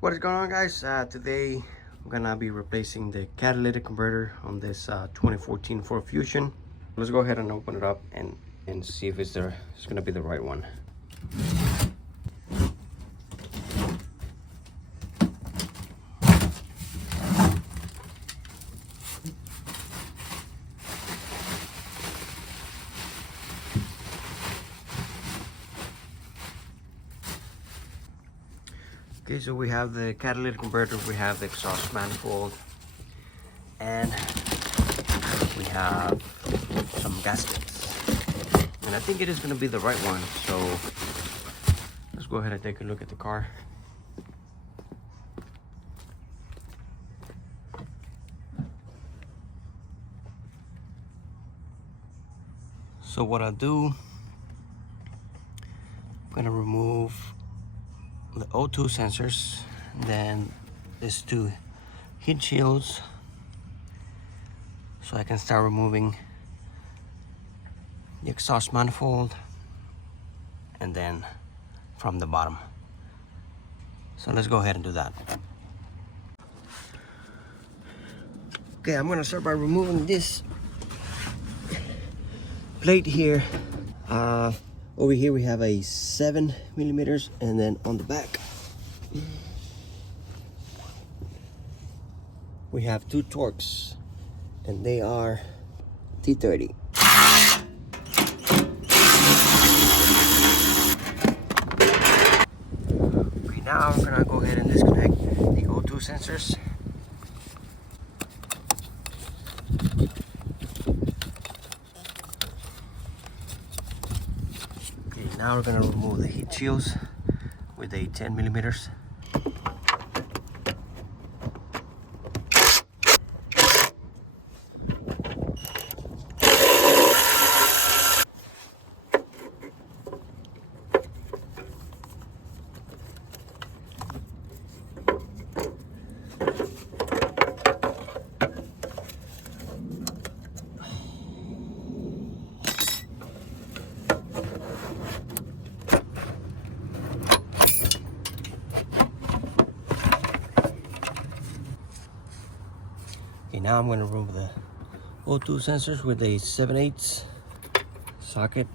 What is going on, guys? Today I'm gonna be replacing the catalytic converter on this 2014 Ford Fusion. Let's go ahead and open it up and see if it's gonna be the right one. Okay, so we have the catalytic converter, we have the exhaust manifold, and we have some gaskets. And I think it is going to be the right one, so let's go ahead and take a look at the car. So what I'll do, I'm going to remove the O2 sensors, then these two heat shields, so I can start removing the exhaust manifold, and then from the bottom. So let's go ahead and do that. Okay, I'm gonna start by removing this plate here. Over here we have a 7 millimeters, and then on the back we have two Torx, and they are T30. Okay, now I'm gonna go ahead and disconnect the O2 sensors. Now we're gonna remove the heat shields with a 10 millimeters. Okay, now I'm going to remove the O2 sensors with a 7/8 socket.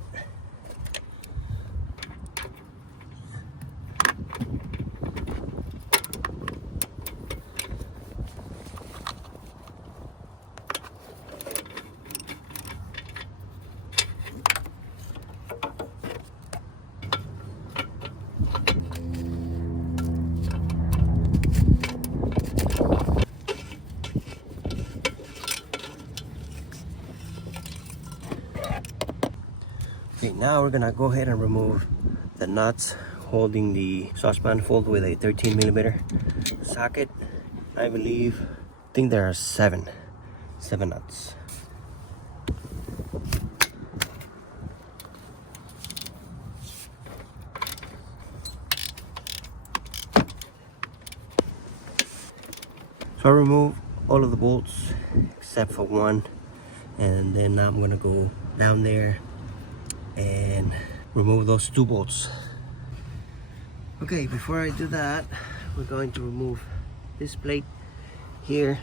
Okay, now we're gonna go ahead and remove the nuts holding the exhaust manifold with a 13 millimeter socket. I think there are seven nuts. So I remove all of the bolts except for one, and then now I'm gonna go down there and remove those two bolts. Okay, before I do that, we're going to remove this plate here,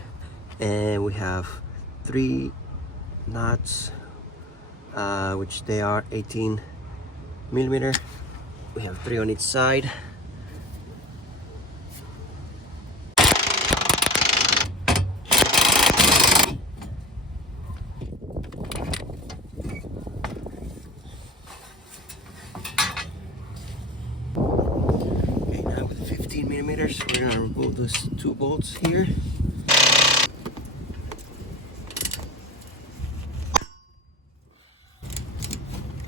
and we have three nuts, which they are 18 millimeter. We have three on each side. Millimeters. We're gonna remove those two bolts here. I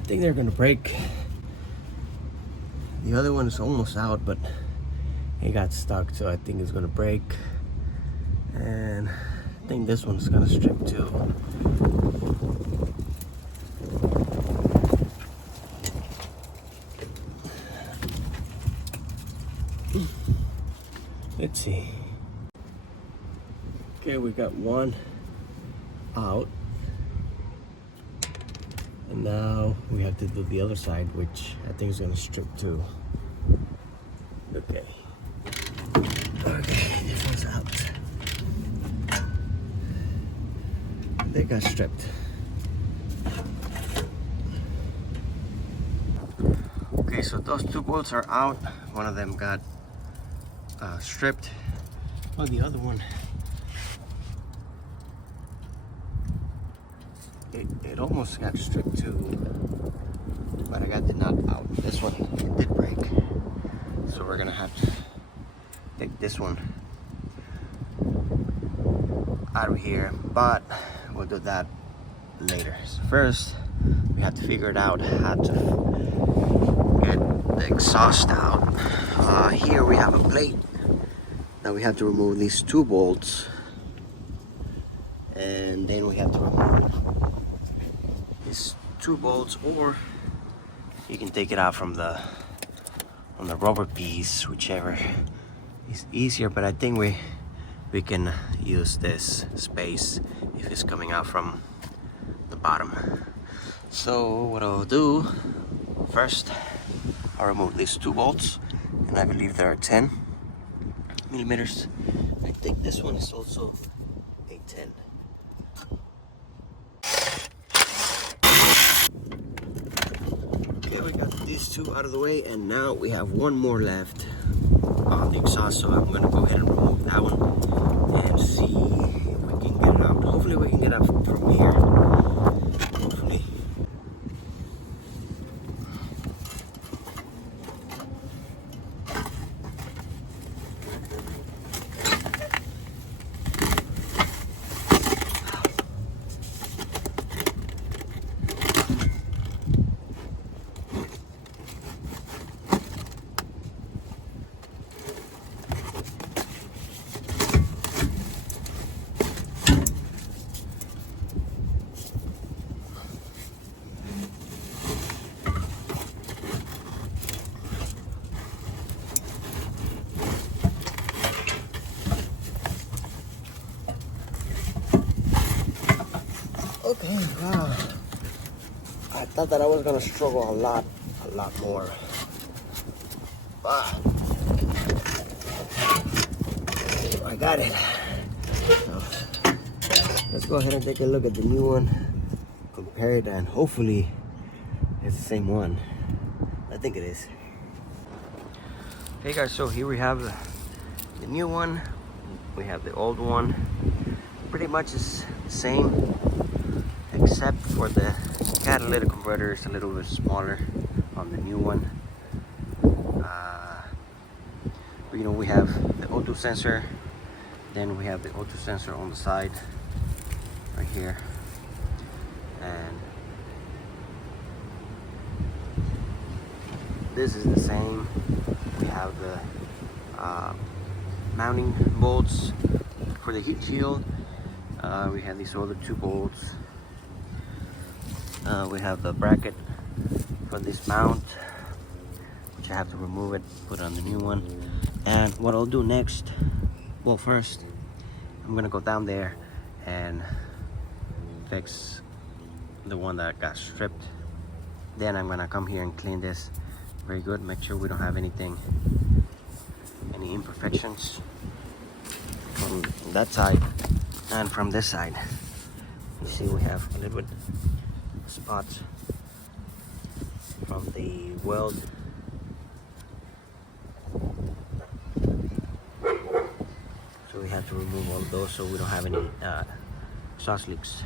think they're gonna break. The other one is almost out, but it got stuck, so I think it's gonna break. And I think this one's gonna strip too. Let's see. Okay, we got one out, and now we have to do the other side, which I think is gonna strip too. Okay. they got stripped. Okay, so those two bolts are out. One of them got stripped. Oh, the other one, it almost got stripped too, but I got the nut out. This one did break, so we're gonna have to take this one out of here, but we'll do that later. So first, we have to figure it out how to get the exhaust out. Here we have a plate. Now we have to remove these two bolts, and then we have to remove these two bolts, or you can take it out from the rubber piece, whichever is easier. But I think we can use this space if it's coming out from the bottom. So what I'll do first, I'll remove these two bolts, and I believe there are 10 millimeters. I think this one is also a 10. Okay, we got these two out of the way, and now we have one more left on the exhaust, so I'm gonna go ahead and remove that one and see if we can get it out. Hopefully we can get it out from here. Hopefully. Okay, wow. I thought that I was gonna struggle a lot more. But I got it. So let's go ahead and take a look at the new one, compare it, and hopefully it's the same one. I think it is. Hey guys, so here we have the new one. We have the old one. Pretty much is the same, except for the catalytic converter is a little bit smaller on the new one. You know, we have the O2 sensor, then we have the O2 sensor on the side right here, and this is the same. We have the mounting bolts for the heat shield. We have these other two bolts. We have the bracket for this mount, which I have to remove it, put on the new one. And what I'll do next, well, first I'm gonna go down there and fix the one that got stripped. Then I'm gonna come here and clean this very good, make sure we don't have any imperfections from that side and from this side. You see we have a little bit spots from the weld. So we have to remove all of those so we don't have any exhaust leaks.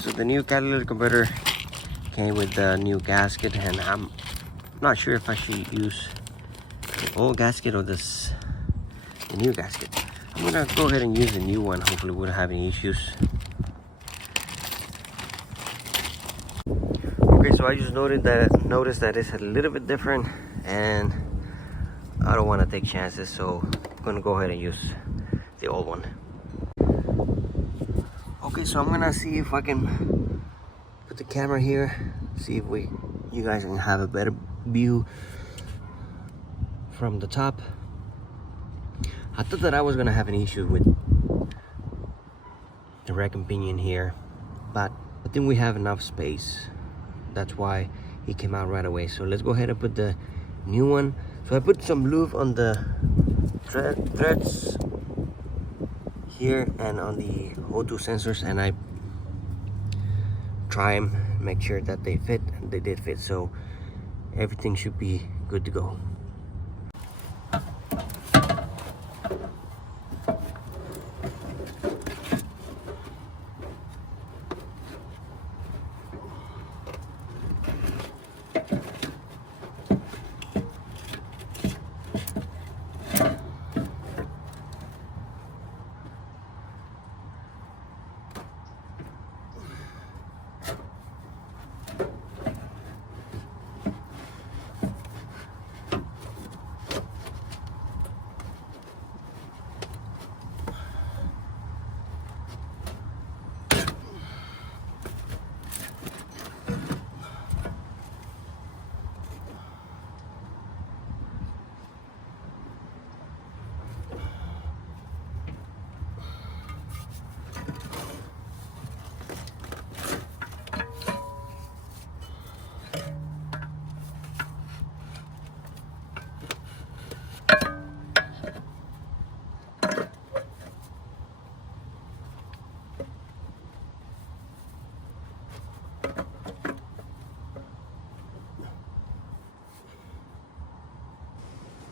So the new catalytic converter came with the new gasket, and I'm not sure if I should use the old gasket or the new gasket. I'm gonna go ahead and use the new one. Hopefully we don't have any issues. Okay, so I just noticed that it's a little bit different, and I don't want to take chances, so I'm gonna go ahead and use the old one. Okay, so I'm gonna see if I can put the camera here, see if you guys can have a better view from the top. I thought that I was gonna have an issue with the rack and pinion here, but I think we have enough space. That's why he came out right away. So let's go ahead and put the new one. So I put some lube on the threads here and on the O2 sensors, and I try them, make sure that they fit, and they did fit, so everything should be good to go.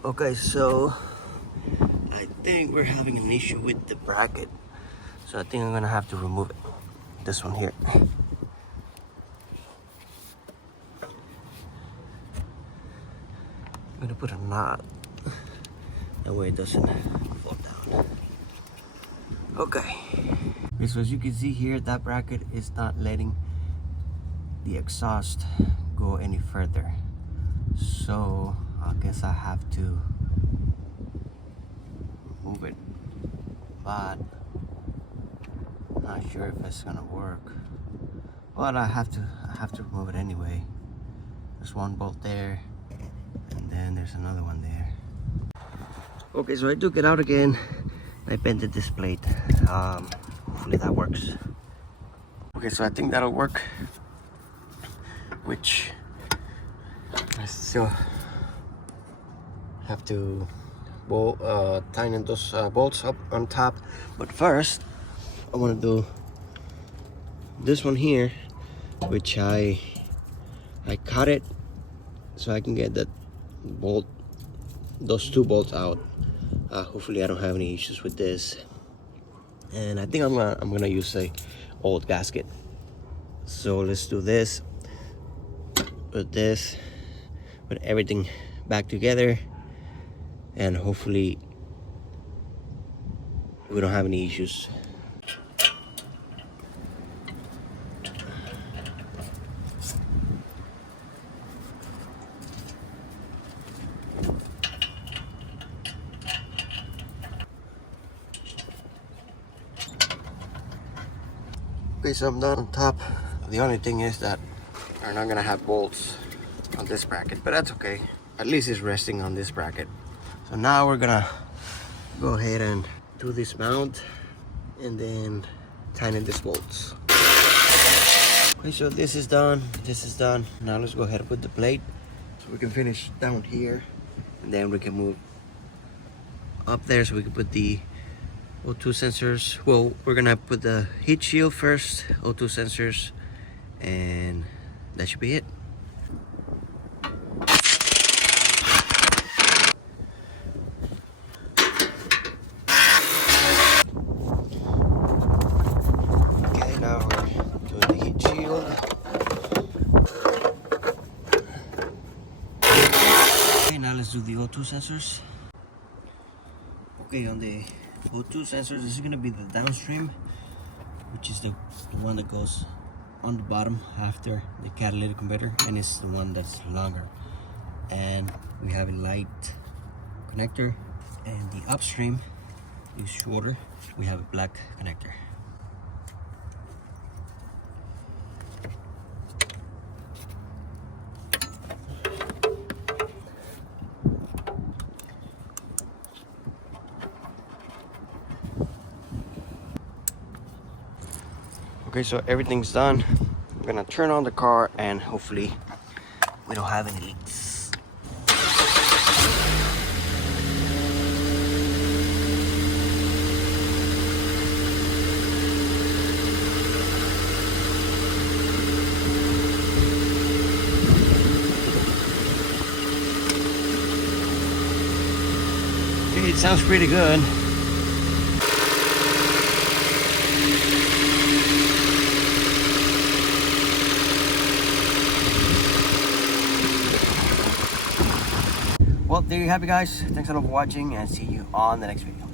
Okay, so I think we're having an issue with the bracket, so I think I'm gonna have to remove it. This one here. I'm gonna put a knot, that way it doesn't fall down. Okay, so as you can see here, that bracket is not letting the exhaust go any further, so I guess I have to move it, but I'm not sure if it's gonna work. But I have to remove it anyway. There's one bolt there, and then there's another one there. Okay, so I took it out again. I bent this plate. Hopefully that works. Okay, so I think that'll work, which I still have to tighten those bolts up on top. But first, I want to do this one here, which I cut it so I can get that bolt, those two bolts out. Hopefully I don't have any issues with this. And I think I'm gonna use a old gasket. So let's do this. Put everything back together, and hopefully we don't have any issues. Okay, so I'm done on top. The only thing is that we're not gonna have bolts on this bracket, but that's okay. At least it's resting on this bracket. So now we're gonna go ahead and do this mount and then tighten these bolts. Okay, so this is done. Now let's go ahead and put the plate so we can finish down here, and then we can move up there so we can put the O2 sensors. Well, we're gonna put the heat shield first, O2 sensors, and that should be it. Okay, now we're doing the heat shield. Okay, now let's do the O2 sensors. Okay, on the O2 sensors, this is going to be the downstream, which is the one that goes on the bottom after the catalytic converter, and it's the one that's longer. And we have a light connector, and the upstream is shorter. We have a black connector. Okay, so everything's done. I'm gonna turn on the car and hopefully we don't have any leaks. Okay, it sounds pretty good. Well, there you have it, guys. Thanks a lot for watching and see you on the next video.